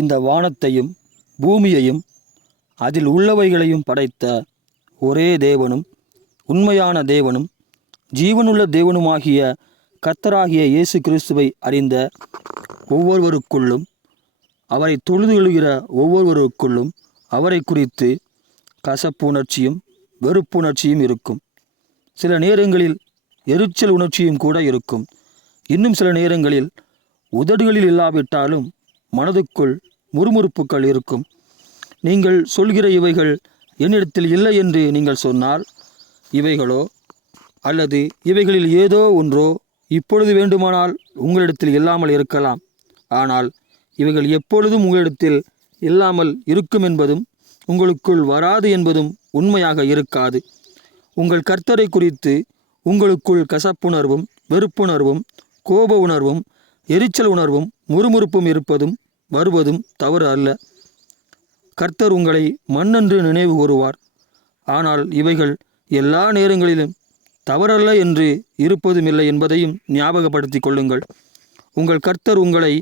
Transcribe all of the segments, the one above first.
இந்த வானத்தையும் பூமியையும் அதில் உள்ளவைகளையும் படைத்த ஒரே தேவனும் உண்மையான தேவனும் ஜீவனுள்ள தேவனுமாகிய கர்த்தராகிய இயேசு கிறிஸ்துவை அறிந்த ஒவ்வொருவருக்குள்ளும் அவரை தொழுதுகொள்கிற ஒவ்வொருவருக்குள்ளும் அவரை குறித்து கசப்புணர்ச்சியும் வெறுப்புணர்ச்சியும் இருக்கும். சில நேரங்களில் எரிச்சல் உணர்ச்சியும் கூட இருக்கும். இன்னும் சில நேரங்களில் உதடுகளில் இல்லாவிட்டாலும் மனதுக்குள் முறுமுறுப்புகள் இருக்கும். நீங்கள் சொல்கிற இவைகள் என்னிடத்தில் இல்லை என்று நீங்கள் சொன்னால் இவைகளோ அல்லது இவைகளில் ஏதோ ஒன்றோ இப்பொழுது வேண்டுமானால் உங்களிடத்தில் இல்லாமல் இருக்கலாம். ஆனால் இவைகள் எப்பொழுதும் உங்களிடத்தில் இல்லாமல் இருக்கும் என்பதும் உங்களுக்குள் வராது என்பதும் உண்மையாக இருக்காது. உங்கள் கர்த்தரை குறித்து உங்களுக்குள் கசப்புணர்வும் வெறுப்புணர்வும் கோப உணர்வும் எரிச்சல் உணர்வும் முறுமுறுப்பும் இருப்பதும் வருவதும் தவறு அல்ல. கர்த்தர் உங்களை மண்ணென்று நினைவு கூறுவார். ஆனால் இவைகள் எல்லா நேரங்களிலும் தவறல்ல என்று இருப்பதுமில்லை என்பதையும் ஞாபகப்படுத்திக் கொள்ளுங்கள். உங்கள் கர்த்தர் உங்களை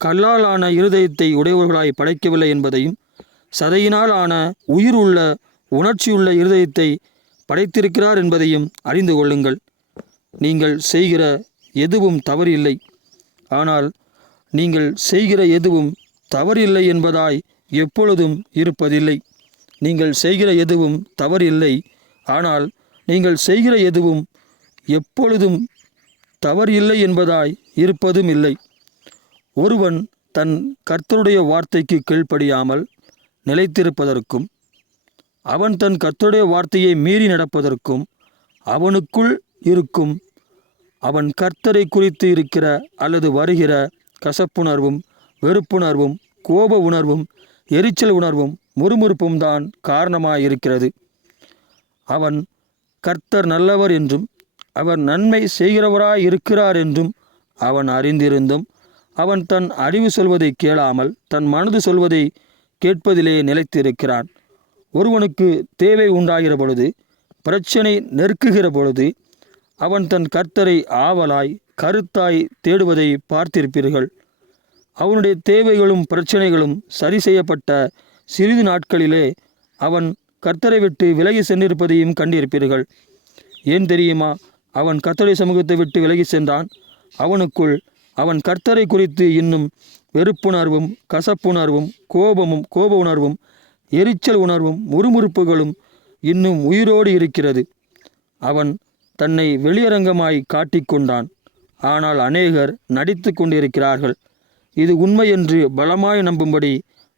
கல்லாலான இருதயத்தை உடையவர்களாய் படைக்கவில்லை என்பதையும் சதையினால் ஆன உயிர் உள்ள உணர்ச்சியுள்ள இருதயத்தை படைத்திருக்கிறார் என்பதையும் அறிந்து கொள்ளுங்கள். நீங்கள் செய்கிற எதுவும் தவறில்லை. ஆனால் நீங்கள் செய்கிற எதுவும் தவறில்லை என்பதாய் எப்பொழுதும் இருப்பதில்லை. நீங்கள் செய்கிற எதுவும் தவறில்லை. ஆனால் நீங்கள் செய்கிற எதுவும் எப்பொழுதும் தவறில்லை என்பதாய் இருப்பதும் இல்லை ஒருவன் தன் கர்த்தருடைய வார்த்தைக்கு கீழ்ப்படியாமல் நிலைத்திருப்பதற்கும் அவன் தன் கர்த்தருடைய வார்த்தையை மீறி நடப்பதற்கும் அவனுக்குள் இருக்கும் அவன் கர்த்தரை குறித்து இருக்கிற அல்லது வருகிற கசப்புணர்வும் வெறுப்புணர்வும் கோப உணர்வும் எரிச்சல் உணர்வும் முறுமுறுப்பும் தான் காரணமாயிருக்கிறது. அவன் கர்த்தர் நல்லவர் என்றும் அவர் நன்மை செய்கிறவராய் இருக்கிறார் என்றும் அவன் அறிந்திருந்தும் அவன் தன் அறிவு சொல்வதை கேளாமல் தன் மனது சொல்வதை கேட்பதிலே நிலைத்திருக்கிறான். ஒருவனுக்கு தேவை உண்டாகிற பொழுது பிரச்சனை நெருக்குகிற பொழுது அவன் தன் கர்த்தரை ஆவலாய் கருத்தாய் தேடுவதை பார்த்திருப்பீர்கள். அவனுடைய தேவைகளும் பிரச்சனைகளும் சரி செய்யப்பட்ட சிறிது நாட்களிலே அவன் கர்த்தரை விட்டு விலகி சென்றிருப்பதையும் கண்டிருப்பீர்கள். ஏன் தெரியுமா? அவன் கர்த்தரை சமூகத்தை விட்டு விலகி சென்றான். அவனுக்குள் அவன் கர்த்தரை குறித்து இன்னும் வெறுப்புணர்வும் கசப்புணர்வும் கோபமும் கோப உணர்வும் எரிச்சல் உணர்வும் முறுமுறுப்புகளும் இன்னும் உயிரோடு இருக்கிறது. அவன் தன்னை வெளியரங்கமாய் காட்டிக்கொண்டான். ஆனால் அநேகர் நடித்து கொண்டிருக்கிறார்கள். இது உண்மை என்று பலமாய் நம்பும்படி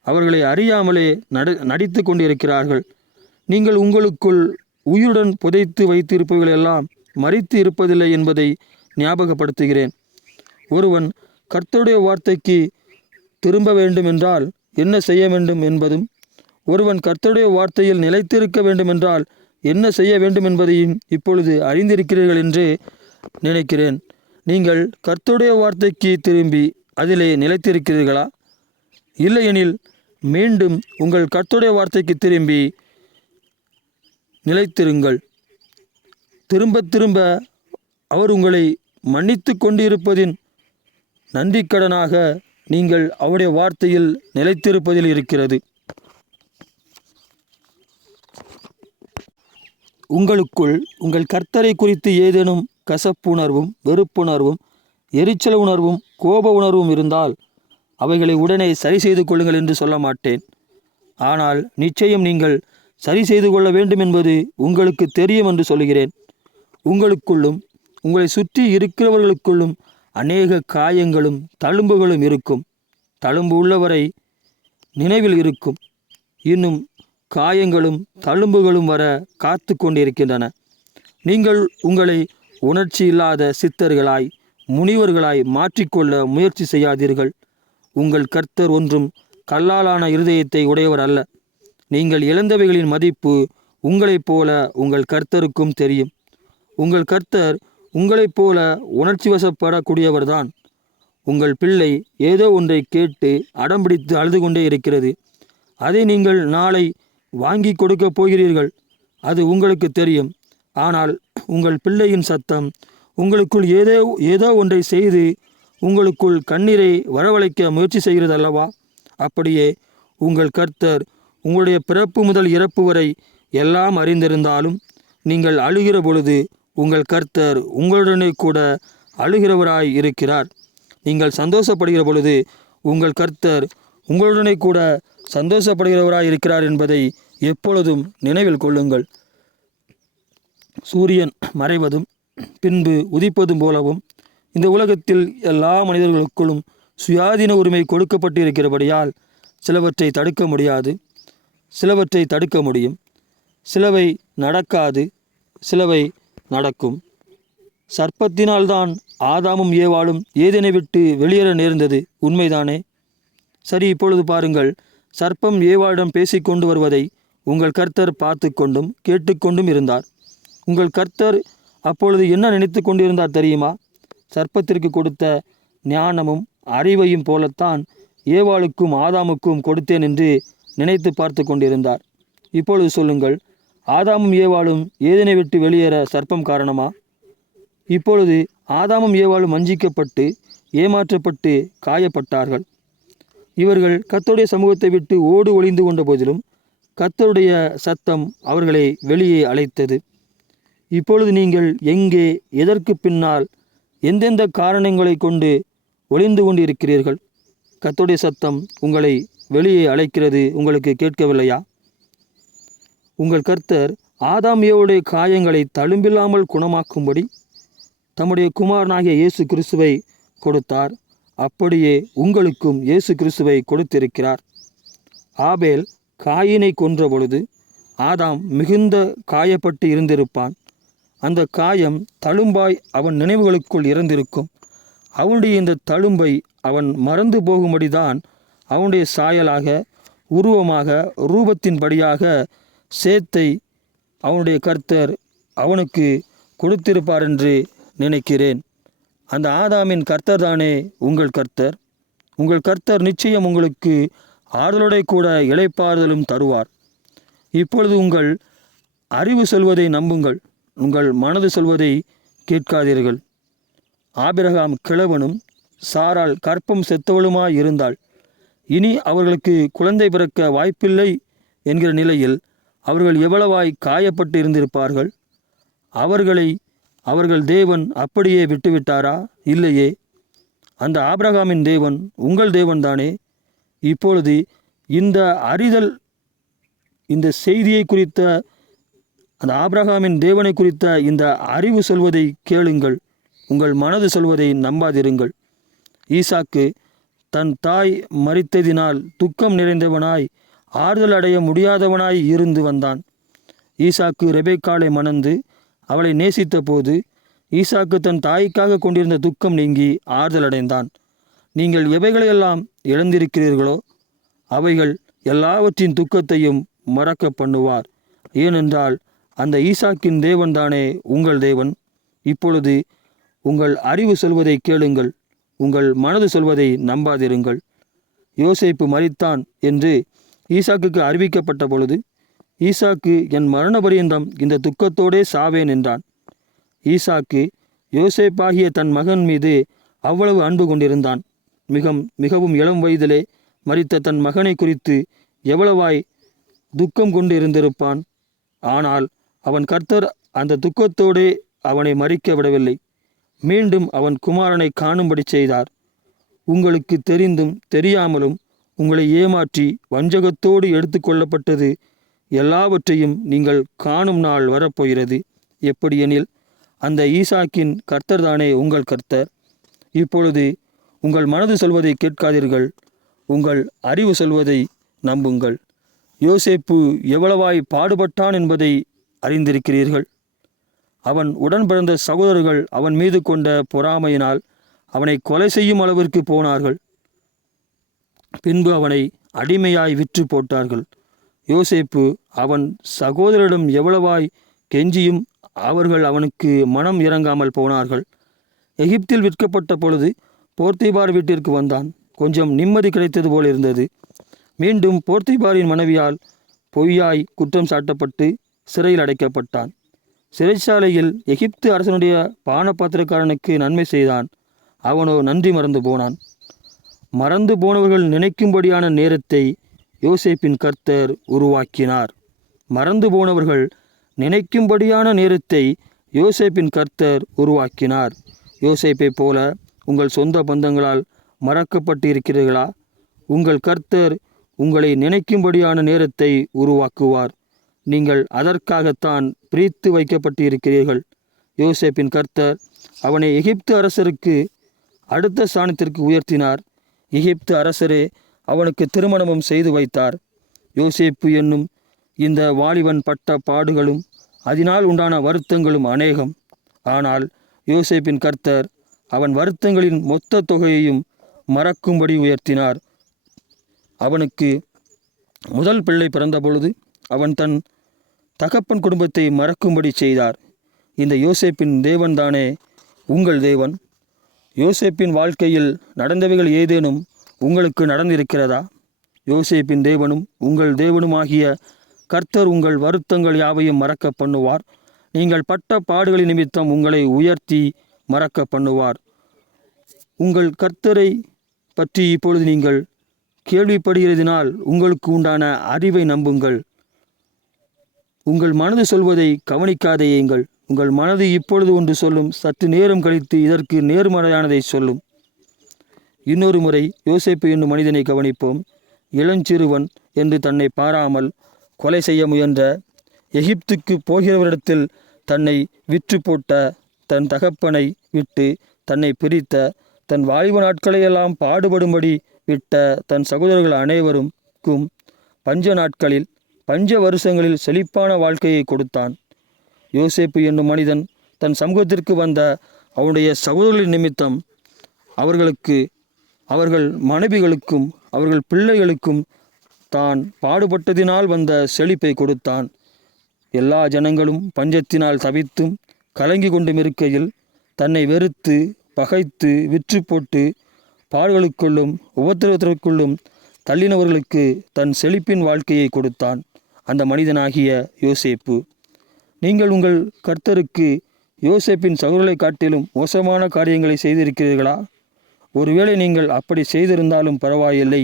அவர்களை அறியாமலே நடி நடித்து கொண்டிருக்கிறார்கள். நீங்கள் உங்களுக்குள் உயிருடன் புதைத்து வைத்திருப்பவர்களெல்லாம் மறித்து இருப்பதில்லை என்பதை ஞாபகப்படுத்துகிறேன். ஒருவன் கர்த்தருடைய வார்த்தைக்கு திரும்ப வேண்டுமென்றால் என்ன செய்ய வேண்டும் என்பதும் ஒருவன் கர்த்தருடைய வார்த்தையில் நிலைத்திருக்க வேண்டுமென்றால் என்ன செய்ய வேண்டும் என்பதையும் இப்பொழுது அறிந்திருக்கிறீர்கள் என்று நினைக்கிறேன். நீங்கள் கர்த்துடைய வார்த்தைக்கு திரும்பி அதிலே நிலைத்திருக்கிறீர்களா? இல்லையெனில் மீண்டும் உங்கள் கர்த்துடைய வார்த்தைக்கு திரும்பி நிலைத்திருங்கள். திரும்ப திரும்ப அவர் உங்களை மன்னித்து கொண்டிருப்பதின் நன்றிக்கடனாக நீங்கள் அவருடைய வார்த்தையில் நிலைத்திருப்பதில் இருக்கிறது. உங்களுக்குள் உங்கள் கர்த்தரை குறித்து ஏதேனும் கசப்புணர்வும் வெறுப்புணர்வும் எரிச்சல் உணர்வும் கோப உணர்வும் இருந்தால் அவைகளை உடனே சரி செய்து கொள்ளுங்கள் என்று சொல்ல மாட்டேன். ஆனால் நிச்சயம் நீங்கள் சரி செய்து கொள்ள வேண்டும் என்பது உங்களுக்கு தெரியும் என்று சொல்கிறேன் உங்களுக்குள்ளும் உங்களை சுற்றி இருக்கிறவர்களுக்குள்ளும் அநேக காயங்களும் தழும்புகளும் இருக்கும். தழும்பு உள்ளவரை நினைவில் இருக்கும். இன்னும் காயங்களும் தழும்புகளும் வர காத்து கொண்டிருக்கின்றன. நீங்கள் உங்களை உணர்ச்சி இல்லாத சித்தர்களாய் முனிவர்களாய் மாற்றிக்கொள்ள முயற்சி செய்யாதீர்கள். உங்கள் கர்த்தர் ஒன்றும் கல்லாலான இருதயத்தை உடையவர் அல்ல. நீங்கள் இழந்தவைகளின் மதிப்பு உங்களைப் போல உங்கள் கர்த்தருக்கும் தெரியும். உங்கள் கர்த்தர் உங்களைப் போல உணர்ச்சி வசப்படக்கூடியவர்தான் உங்கள் பிள்ளை ஏதோ ஒன்றை கேட்டு அடம்பிடித்து அழுது கொண்டே இருக்கிறது. அதை நீங்கள் நாளை வாங்கி கொடுக்கப் போகிறீர்கள். அது உங்களுக்கு தெரியும். ஆனால் உங்கள் பிள்ளையின் சத்தம் உங்களுக்குள் ஏதோ ஏதோ ஒன்றை செய்து உங்களுக்குள் கண்ணீரை வரவழைக்க முயற்சி செய்கிறது அல்லவா அப்படியே உங்கள் கர்த்தர் உங்களுடைய பிறப்பு முதல் இறப்பு வரை எல்லாம் அறிந்திருந்தாலும் நீங்கள் அழுகிற பொழுது உங்கள் கர்த்தர் உங்களுடனே கூட அழுகிறவராய் இருக்கிறார். நீங்கள் சந்தோஷப்படுகிற பொழுது உங்கள் கர்த்தர் உங்களுடனே கூட சந்தோஷப்படுகிறவராய் இருக்கிறார் என்பதை எப்பொழுதும் நினைவில் கொள்ளுங்கள். சூரியன் மறைவதும் பின்பு உதிப்பதும் போலவும் இந்த உலகத்தில் எல்லா மனிதர்களுக்குள்ளும் சுயாதீன உரிமை கொடுக்கப்பட்டிருக்கிறபடியால் சிலவற்றை தடுக்க முடியாது. சிலவற்றை தடுக்க முடியும். சிலவை நடக்காது. சிலவை நடக்கும். சர்ப்பத்தினால்தான் ஆதாமும் ஏவாளும் ஏதனை விட்டு வெளியேற நேர்ந்தது உண்மைதானே? சரி இப்பொழுது பாருங்கள். சர்ப்பம் ஏவாளிடம் பேசிக்கொண்டு வருவதை உங்கள் கர்த்தர் பார்த்து கொண்டும் கேட்டுக்கொண்டும் இருந்தார். உங்கள் கர்த்தர் அப்பொழுது என்ன நினைத்து கொண்டிருந்தார் தெரியுமா? சர்ப்பத்திற்கு கொடுத்த ஞானமும் அறிவையும் போலத்தான் ஏவாளுக்கும் ஆதாமுக்கும் கொடுத்தேன் என்று நினைத்து பார்த்து கொண்டிருந்தார். இப்பொழுது சொல்லுங்கள் ஆதாமும் ஏவாளும் ஏதனை விட்டு வெளியேற சர்ப்பம் காரணமா? இப்பொழுது ஆதாமும் ஏவாளும் வஞ்சிக்கப்பட்டு ஏமாற்றப்பட்டு காயப்பட்டார்கள். இவர்கள் கர்த்தருடைய சமூகத்தை விட்டு ஓடு ஒளிந்து கொண்ட போதிலும் கர்த்தருடைய சத்தம் அவர்களை வெளியே அழைத்தது. இப்பொழுது நீங்கள் எங்கே எதற்கு பின்னால் எந்தெந்த காரணங்களை கொண்டு ஒளிந்து கொண்டிருக்கிறீர்கள்? கத்துடைய சத்தம் உங்களை வெளியே அழைக்கிறது உங்களுக்கு கேட்கவில்லையா? உங்கள் கர்த்தர் ஆதாம் ஏவுடைய காயங்களை தழும்பில்லாமல் குணமாக்கும்படி தம்முடைய குமாரனாகிய இயேசு கிறிஸ்துவை கொடுத்தார். அப்படியே உங்களுக்கும் இயேசு கிறிஸ்துவை கொடுத்திருக்கிறார். ஆபேல் காயினை கொன்ற பொழுது ஆதாம் மிகுந்த காயப்பட்டு இருந்திருப்பான். அந்த காயம் தழும்பாய் அவன் நினைவுகளுக்குள் இறந்திருக்கும். அவனுடைய இந்த தழும்பை அவன் மறந்து போகும்படிதான் அவனுடைய சாயலாக உருவமாக ரூபத்தின்படியாக சேத்தை அவனுடைய கர்த்தர் அவனுக்கு கொடுத்திருப்பார் என்று நினைக்கிறேன். அந்த ஆதாமின் கர்த்தர் தானே உங்கள் கர்த்தர்? உங்கள் கர்த்தர் நிச்சயம் உங்களுக்கு ஆறுதலோட கூட இளைப்பாறுதலும் தருவார். இப்பொழுது உங்கள் அறிவு சொல்வதை நம்புங்கள். உங்கள் மனது சொல்வதை கேட்காதீர்கள். ஆபிரகாம் கிழவனும் சாரால் கற்பம் செத்தவளுமாய் இருந்தாள். இனி அவர்களுக்கு குழந்தை பிறக்க வாய்ப்பில்லை என்கிற நிலையில் அவர்கள் எவ்வளவாய் காயப்பட்டு இருந்திருப்பார்கள் அவர்களை அவர்கள் தேவன் அப்படியே விட்டுவிட்டாரா? இல்லையே. அந்த ஆபிரகாமின் தேவன் உங்கள் தேவன் தானே இப்பொழுது இந்த அறிதல் இந்த செய்தியை குறித்த அந்த ஆப்ரஹாமின் தேவனை குறித்த இந்த அறிவு சொல்வதை கேளுங்கள். உங்கள் மனது சொல்வதை நம்பாதிருங்கள். ஈசாக்கு தன் தாய் மறித்ததினால் துக்கம் நிறைந்தவனாய் ஆறுதல் அடைய முடியாதவனாய் இருந்து வந்தான். ஈசாக்கு ரெபேக்காலை மணந்து அவளை நேசித்த போது ஈசாக்கு தன் தாய்க்காக கொண்டிருந்த துக்கம் நீங்கி ஆறுதல் அடைந்தான். நீங்கள் எவைகளையெல்லாம் இழந்திருக்கிறீர்களோ அவைகள் எல்லாவற்றின் துக்கத்தையும் மறக்க பண்ணுவார். ஏனென்றால் அந்த ஈசாக்கின் தேவன்தானே உங்கள் தேவன்? இப்பொழுது உங்கள் அறிவு சொல்வதை கேளுங்கள் உங்கள் மனது சொல்வதை நம்பாதிருங்கள். யோசைப்பு மறித்தான் என்று ஈசாக்குக்கு அறிவிக்கப்பட்ட பொழுது ஈசாக்கு என் மரண பரியந்தம் இந்த துக்கத்தோடே சாவேன் என்றான். ஈசாக்கு யோசேப்பாகிய தன் மகன் மீது அவ்வளவு அன்பு கொண்டிருந்தான். மிகம் மிகவும் இளம் வயதிலே மறித்த தன் மகனை குறித்து எவ்வளவாய் துக்கம் கொண்டு இருந்திருப்பான் ஆனால் அவன் கர்த்தர் அந்த துக்கத்தோடே அவனை மறிக்க விடவில்லை. மீண்டும் அவன் குமாரனை காணும்படி செய்தார். உங்களுக்கு தெரிந்தும் தெரியாமலும் உங்களை ஏமாற்றி வஞ்சகத்தோடு எடுத்துக்கொள்ளப்பட்டது எல்லாவற்றையும் நீங்கள் காணும் நாள் வரப்போகிறது. எப்படியெனில் அந்த ஈசாக்கின் கர்த்தர்தானே உங்கள் கர்த்தர். இப்பொழுது உங்கள் மனது சொல்வதை கேட்காதீர்கள். உங்கள் அறிவு சொல்வதை நம்புங்கள். யோசேப்பு எவ்வளவாய் பாடுபட்டான் என்பதை அறிந்திருக்கிறீர்கள். அவன் உடன் பிறந்த சகோதரர்கள் அவன் மீது கொண்ட பொறாமையினால் அவனை கொலை செய்யும் அளவிற்கு போனார்கள். பின்பு அவனை அடிமையாய் விற்று போட்டார்கள். யோசேப்பு அவன் சகோதரரிடம் எவ்வளவாய் கெஞ்சியும் அவர்கள் அவனுக்கு மனம் இறங்காமல் போனார்கள். எகிப்தில் விற்கப்பட்ட பொழுது போர்த்திபார் வீட்டிற்கு வந்தான். கொஞ்சம் நிம்மதி கிடைத்தது போல் இருந்தது. மீண்டும் போர்த்திபாரின் மனைவியால் பொய்யாய் குற்றம் சாட்டப்பட்டு சிறையில் அடைக்கப்பட்டான். சிறைச்சாலையில் எகிப்து அரசனுடைய பானபாத்திரக்காரனுக்கு நன்மை செய்தான். அவனோ நன்றி மறந்து போனான். மறந்து போனவர்கள் நினைக்கும்படியான நேரத்தை யோசேப்பின் கர்த்தர் உருவாக்கினார். மறந்து போனவர்கள் நினைக்கும்படியான நேரத்தை யோசேப்பின் கர்த்தர் உருவாக்கினார். யோசேப்பைப் போல உங்கள் சொந்த பந்தங்களால் மறக்கப்பட்டு இருக்கிறீர்களா உங்கள் கர்த்தர் உங்களை நினைக்கும்படியான நேரத்தை உருவாக்குவார். நீங்கள் அதற்காகத்தான் பிரித்து வைக்கப்பட்டு இருக்கிறீர்கள் யோசேப்பின் கர்த்தர் அவனை எகிப்து அரசருக்கு அடுத்த ஸ்தானத்திற்கு உயர்த்தினார். எகிப்து அரசரே அவனுக்கு திருமணமும் செய்து வைத்தார். யோசேப்பு என்னும் இந்த வாலிபன் பட்ட பாடுகளும் அதனால் உண்டான வருத்தங்களும் அநேகம். ஆனால் யோசேப்பின் கர்த்தர் அவன் வருத்தங்களின் மொத்த தொகையையும் மறக்கும்படி உயர்த்தினார். அவனுக்கு முதல் பிள்ளை பிறந்தபொழுது அவன் தன் தகப்பன் குடும்பத்தை மறக்கும்படி செய்தார். இந்த யோசேப்பின் தேவன்தானே? உங்கள் தேவன். யோசேப்பின் வாழ்க்கையில் நடந்தவைகள் ஏதேனும் உங்களுக்கு நடந்திருக்கிறதா? யோசேப்பின் தேவனும் உங்கள் தேவனுமாகிய கர்த்தர் உங்கள் வருத்தங்கள் யாவையும் மறக்க பண்ணுவார். நீங்கள் பட்ட பாடுகளின் நிமித்தம் உங்களை உயர்த்தி மறக்க பண்ணுவார். உங்கள் கர்த்தரை பற்றி இப்பொழுது நீங்கள் கேள்விப்படுகிறதினால் உங்களுக்கு உண்டான அறிவை நம்புங்கள். உங்கள் மனது சொல்வதை கவனிக்காதேயுங்கள் உங்கள் மனது இப்பொழுது ஒன்று சொல்லும் சற்று நேரம் கழித்து இதற்கு நேர்மறையானதை சொல்லும். இன்னொரு முறை யோசிப்பு என்னும் மனிதனை கவனிப்போம். இளஞ்சிறுவன் என்று தன்னை பாராமல் கொலை செய்ய முயன்ற எகிப்துக்கு போகிறவரிடத்தில் தன்னை விற்று போட்ட தன் தகப்பனை விட்டு தன்னை பிரித்த தன் வாலிப நாட்களையெல்லாம் பாடுபடும்படி விட்ட தன் சகோதரர்கள் அனைவருக்கும் பஞ்ச நாட்களில் பஞ்ச வருஷங்களில் செழிப்பான வாழ்க்கையை கொடுத்தான். யோசேப்பு என்னும் மனிதன் தன் சமூகத்திற்கு வந்த அவனுடைய சகோதரர்களின் நிமித்தம் அவர்களுக்கு அவர்கள் மனைவிகளுக்கும் அவர்கள் பிள்ளைகளுக்கும் தான் பாடுபட்டதினால் வந்த செழிப்பை கொடுத்தான். எல்லா ஜனங்களும் பஞ்சத்தினால் தவித்தும் கலங்கி கொண்டும் இருக்கையில் தன்னை வெறுத்து பகைத்து விற்று போட்டு பாடுகளுக்குள்ளும் உபத்திரவத்திற்குள்ளும் தள்ளினவர்களுக்கு தன் செழிப்பின் வாழ்க்கையை கொடுத்தான். அந்த மனிதனாகிய யோசேப்பு. நீங்கள் உங்கள் கர்த்தருக்கு யோசேப்பின் சகோதரரை காட்டிலும் மோசமான காரியங்களை செய்திருக்கிறீர்களா? ஒருவேளை நீங்கள் அப்படி செய்திருந்தாலும் பரவாயில்லை.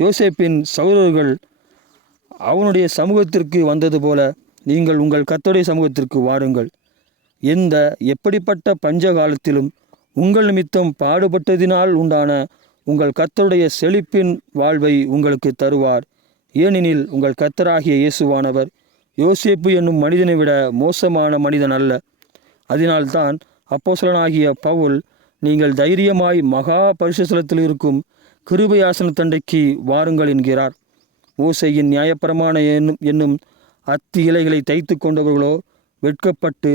யோசேப்பின் சகோதரர்கள் அவனுடைய சமூகத்திற்கு வந்தது போல நீங்கள் உங்கள் கத்தோடைய சமூகத்திற்கு வாருங்கள். எந்த எப்படிப்பட்ட பஞ்ச காலத்திலும் உங்கள் நிமித்தம் பாடுபட்டதினால் உண்டான உங்கள் கர்த்தருடைய செழிப்பின் வாழ்வை உங்களுக்கு தருவார். ஏனெனில் உங்கள் கர்த்தராகிய இயேசுவானவர் யோசேப்பு என்னும் மனிதனை விட மோசமான மனிதன் அல்ல. அதனால்தான் அப்போசலனாகிய பவுல் நீங்கள் தைரியமாய் மகா பரிசுத்தலத்தில் இருக்கும் கிருபையாசன தண்டைக்கு வாருங்கள் என்கிறார். ஓசையின் நியாயப்பிரமாண என்னும் என்னும் அத்தி இலைகளை தைத்து கொண்டவர்களோ வெட்கப்பட்டு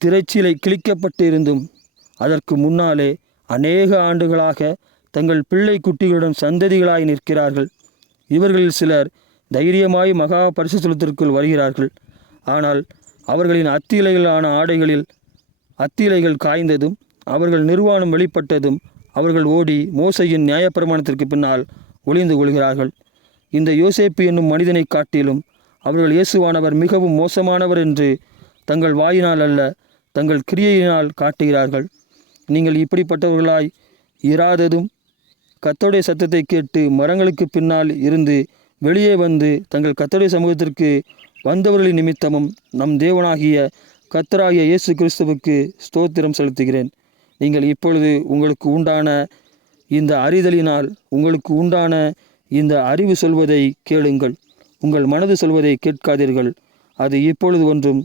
திரைச்சீலை கிழிக்கப்பட்டு இருந்தும் அதற்கு முன்னாலே அநேக ஆண்டுகளாக தங்கள் பிள்ளை குட்டிகளுடன் சந்ததிகளாய் நிற்கிறார்கள். இவர்களில் சிலர் தைரியமாய் மகா பரிசுத்தலத்திற்குள் வருகிறார்கள். ஆனால் அவர்களின் அத்திலைகளான ஆடைகளில் அத்திலைகள் காய்ந்ததும் அவர்கள் நிர்வாணம் வெளிப்பட்டதும் அவர்கள் ஓடி மோசையின் நியாயப்பிரமாணத்திற்கு பின்னால் ஒளிந்து கொள்கிறார்கள். இந்த யோசேப்பு என்னும் மனிதனை காட்டிலும் அவர்கள் இயேசுவானவர் மிகவும் மோசமானவர் என்று தங்கள் வாயினால் அல்ல தங்கள் கிரியையினால் காட்டுகிறார்கள். நீங்கள் இப்படிப்பட்டவர்களாய் இராததும் கத்தோடைய சத்தத்தை கேட்டு மரங்களுக்கு பின்னால் இருந்து வெளியே வந்து தங்கள் கத்தோடைய சமூகத்திற்கு வந்தவர்களின் நிமித்தமும் நம் தேவனாகிய கத்தராகிய இயேசு கிறிஸ்துவுக்கு ஸ்தோத்திரம் செலுத்துகிறேன். நீங்கள் இப்பொழுது உங்களுக்கு உண்டான இந்த அறிதலினால் உங்களுக்கு உண்டான இந்த அறிவு சொல்வதை கேளுங்கள். உங்கள் மனது சொல்வதை கேட்காதீர்கள். அது இப்பொழுது ஒன்றும்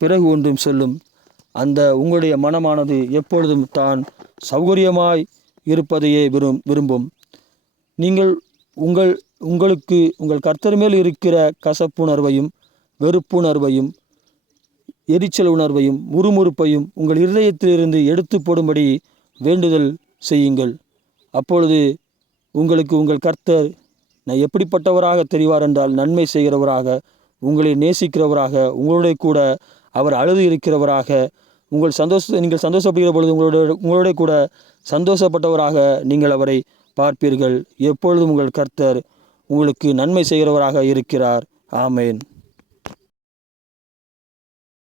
பிறகு ஒன்றும் சொல்லும். அந்த உங்களுடைய மனமானது எப்பொழுதும் தான் சௌகரியமாய் இருப்பதையே விரும் விரும்பும். நீங்கள் உங்கள் உங்களுக்கு உங்கள் கர்த்தர் மேல் இருக்கிற கசப்புணர்வையும் வெறுப்புணர்வையும் எரிச்சல் உணர்வையும் முறுமுறுப்பையும் உங்கள் இருதயத்திலிருந்து எடுத்து போடும்படி வேண்டுதல் செய்யுங்கள். அப்பொழுது உங்களுக்கு உங்கள் கர்த்தர் நான் எப்படிப்பட்டவராக தெரிவார் என்றால் நன்மை செய்கிறவராக உங்களை நேசிக்கிறவராக உங்களுடைய கூட அவர் அழுது இருக்கிறவராக உங்கள் சந்தோஷ நீங்கள் சந்தோஷப்படுகிற பொழுது உங்களோட உங்களோட கூட சந்தோஷப்பட்டவராக நீங்கள் அவரை பார்ப்பீர்கள். எப்பொழுதும் உங்கள் கர்த்தர் உங்களுக்கு நன்மை செய்கிறவராக இருக்கிறார். ஆமேன்.